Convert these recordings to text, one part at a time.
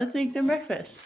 Let's make some breakfast.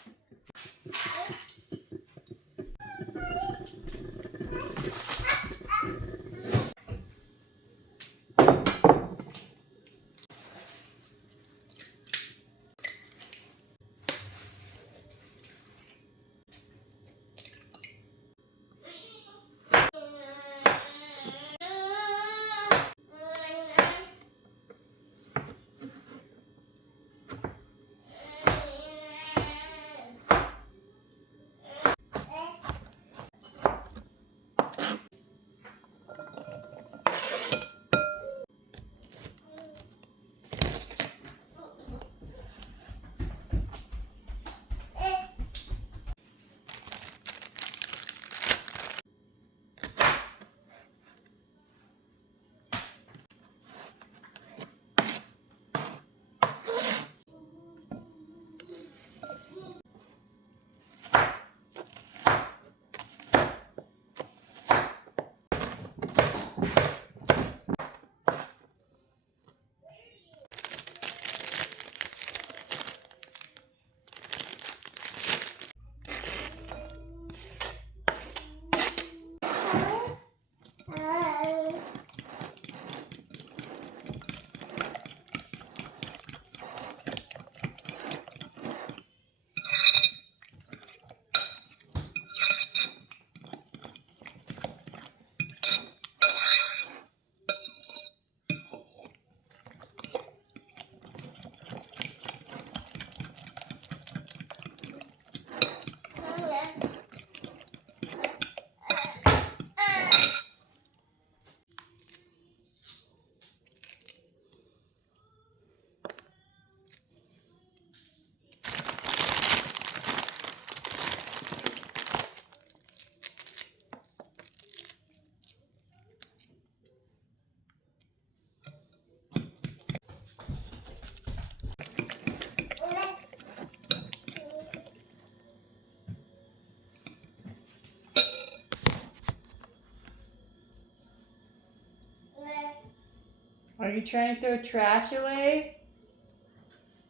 Are you trying to throw trash away?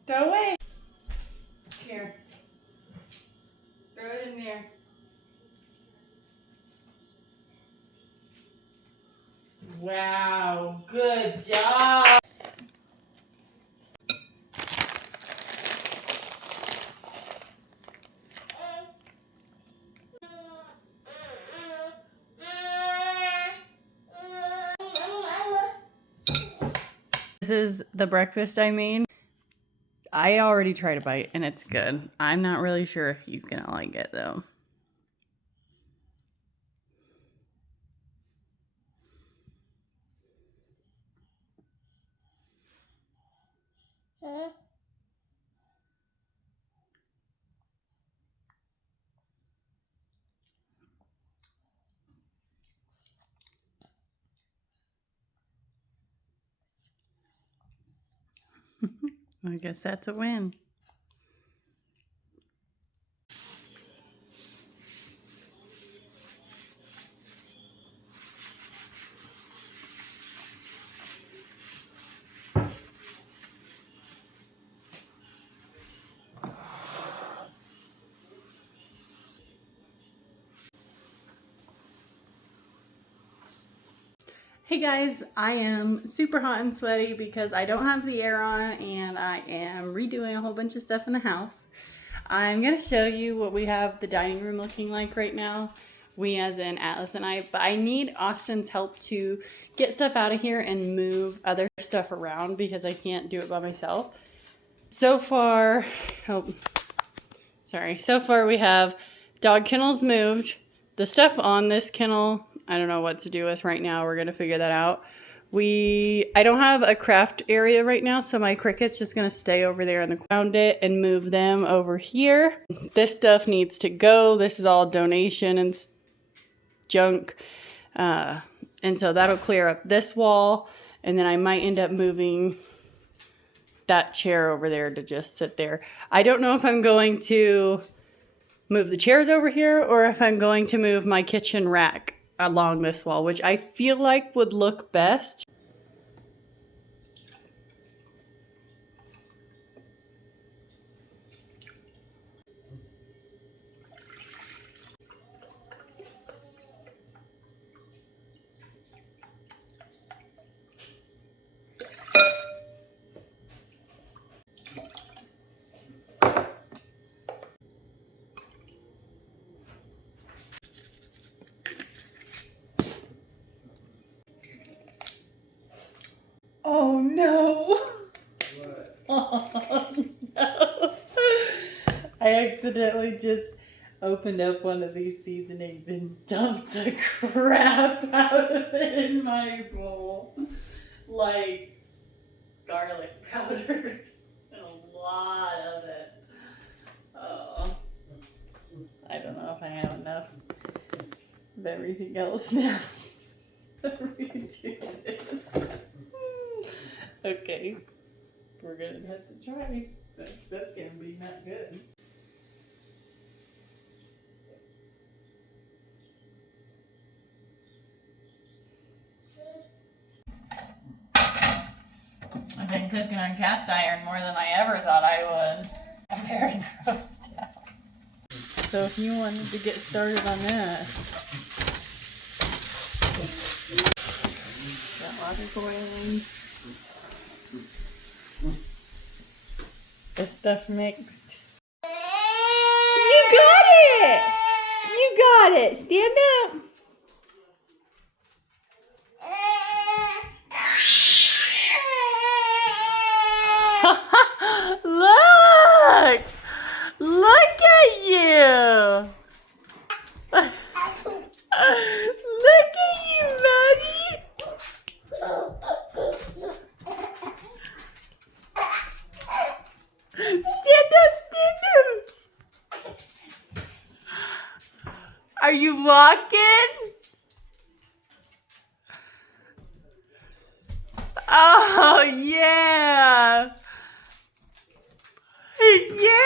Throw away. Here. Throw it in there. Wow, good job. This is the breakfast I made. I already tried a bite and it's good. I'm not really sure if you're gonna like it though. I guess that's a win. Hey guys, I am super hot and sweaty because I don't have the air on and I am redoing a whole bunch of stuff in the house. I'm going to show you what we have the dining room looking like right now. We as in Atlas and I, but I need Austin's help to get stuff out of here and move other stuff around because I can't do it by myself. So far, so far we have dog kennels moved. The stuff on this kennel, I don't know what to do with right now. We're going to figure that out. I don't have a craft area right now, so my cricket's just going to stay over there in the ground it and move them over here. This stuff needs to go. This is all donation and junk. And so that'll clear up this wall. And then I might end up moving that chair over there to just sit there. I don't know if I'm going to move the chairs over here or if I'm going to move my kitchen rack along this wall, which I feel like would look best. Oh, no. I accidentally just opened up one of these seasonings and dumped the crap out of it in my bowl. Like garlic powder. A lot of it. Oh. I don't know if I have enough of everything else now. Okay. We're gonna have to try. That's gonna be not good. I've been cooking on cast iron more than I ever thought I would. I'm very grossed out. So if you wanted to get started on that, got water boiling. This stuff mixed. You got it! You got it! Stand up! Look! Look at you! Look at you, buddy! Stand up, stand up! Are you walking? Oh, yeah! Yeah!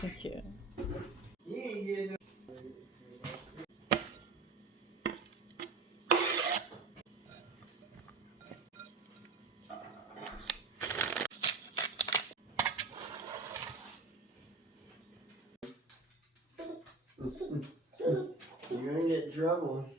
Thank you. You're gonna get in trouble.